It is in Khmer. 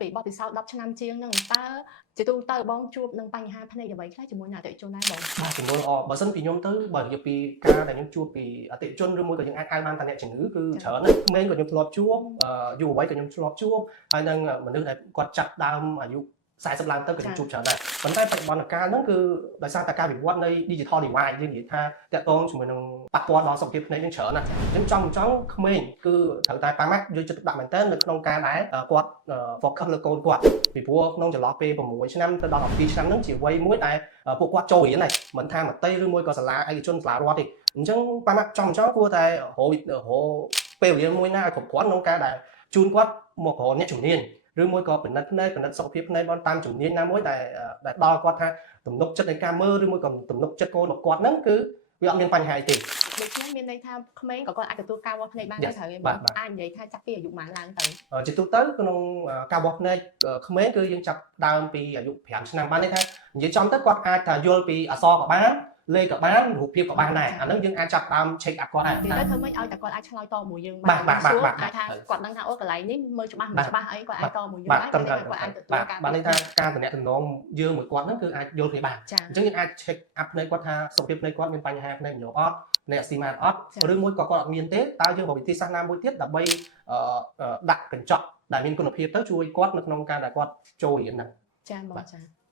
ពីបទពិសោធន៍10ឆ្នាំជាងហ្នឹងតើជាទូទៅបងជួបនឹងបញ្ហាភ្នែកអ្វីខ្លះជាមួយនឹងអតិថិជនដែរបងបាទចំនួនល្អបើសិនពីខ្ញុំទៅបើនិយាយពីការដែលខ្ញុំជួបពីអតិថិជនឬមួយក៏យើងអាចហៅបានថាអ្នកជំងឺគឺច្រើនណាស់ក្មេងក៏ខ្ញុំធ្លាប់ជួបយុវវ័យក៏ខ្ញុំធ្លាប់ជួបហើយនឹងមនុស្សដែលគាត់ចាប់ដើមអាយុ40ឡើងទៅក៏ខ្ញុំជួបច្រើនដែរប៉ុន្តែបច្ចុប្បន្នកាលហ្នឹងគឺដោយសារតែការវិវត្តនៃ digital divide យើងនិយាយថាតកតងជាមួយនឹងប៉ះពាល់ដល់សុខភាពភ្នែកយើងច្រើនណាស់ខ្ញុំចង់ក្មេងគឺត្រូវតែប៉ាម៉ាក់យកចិត្តទុកដាក់មែនទែននៅក្នុងការដែលគាត់ focus លើកូនគាត់ពីព្រោះក្នុងចន្លោះពេល6ឆ្នាំទៅដល់12ឆ្នាំហ្នឹងជាវ័យមួយដែលពួកគាត់ចូលរៀនហើយមិនថាមត្តេយ្យឬមួយក៏សាលាឯកជនសាលារដ្ឋទេអញ្ចឹងប៉ាម៉ាក់ចង់គួរតែរកពេលវេលាមួយណាឲ្យគ្រប់គ្រាន់ក្នុងការដែលជូនគាត់មករកអ្នកជំនាញឬមួយក៏ពិនិត្យភ្នែកពិនិត្យសុខភាពភ្នែកបានតាមជំនាញណាមួយដែលដល់គាត់ថាទំនុកចិត្តនៃការមើលឬមួយក៏ទំនុកចិត្តកូនរបស់គាត់ហ្នឹងគឺវាអត់មានបញ្ហាអីទេដូច្នេះមានន័យថាក្មេងក៏គាត់អាចទទួលការវាស់ភ្នែកបានដែរត្រូវទេបងអាចនិយាយថាចាប់ពីអាយុប៉ុន្មានឡើងទៅជាទូទៅក្នុងការវាស់ភ្នែកក្មេងគឺយើងចាប់ដើមពីអាយុ5ឆ្នាំបានន័យថានិយាយចំទៅគាត់អាចថាយល់ពីអក្សរក៏បានលេខក៏បានរូបភាពក៏បានដែរអានឹងយើងអាចចាប់ដើម check up គាត់ដែរតែធ្វើម៉េចឲ្យតែគាត់អាចឆ្លើយតបមួយយើងបានសួរអាចថាគាត់ដឹងថាអូកន្លែងនេះមើលច្បាស់មិនច្បាស់អីគាត់អាចតបមួយយើងបានតែគាត់អាចទទួលការបានន័យថាការតំណែងយើងមួយគាត់ហ្នឹងគឺអាចយល់គ្នាបានអញ្ចឹងយើងអាច check up ភ្នែកគាត់ថាសុខភាពភ្នែកគាត់មានបញ្ហាភ្នែកញោមអត់ភ្នែកអស៊ីម៉ាតអត់ឬមួយក៏គាត់អត់មានទេតើយើងរកវិធីសាស្ត្រណាមួយទៀតដើម្បីដាក់កញ្ចក់ដែលមានគុណភាពទៅជួយគាត់នៅក្នុងការដែលគាត់ចូលរៀនហ្នឹងចាបងចា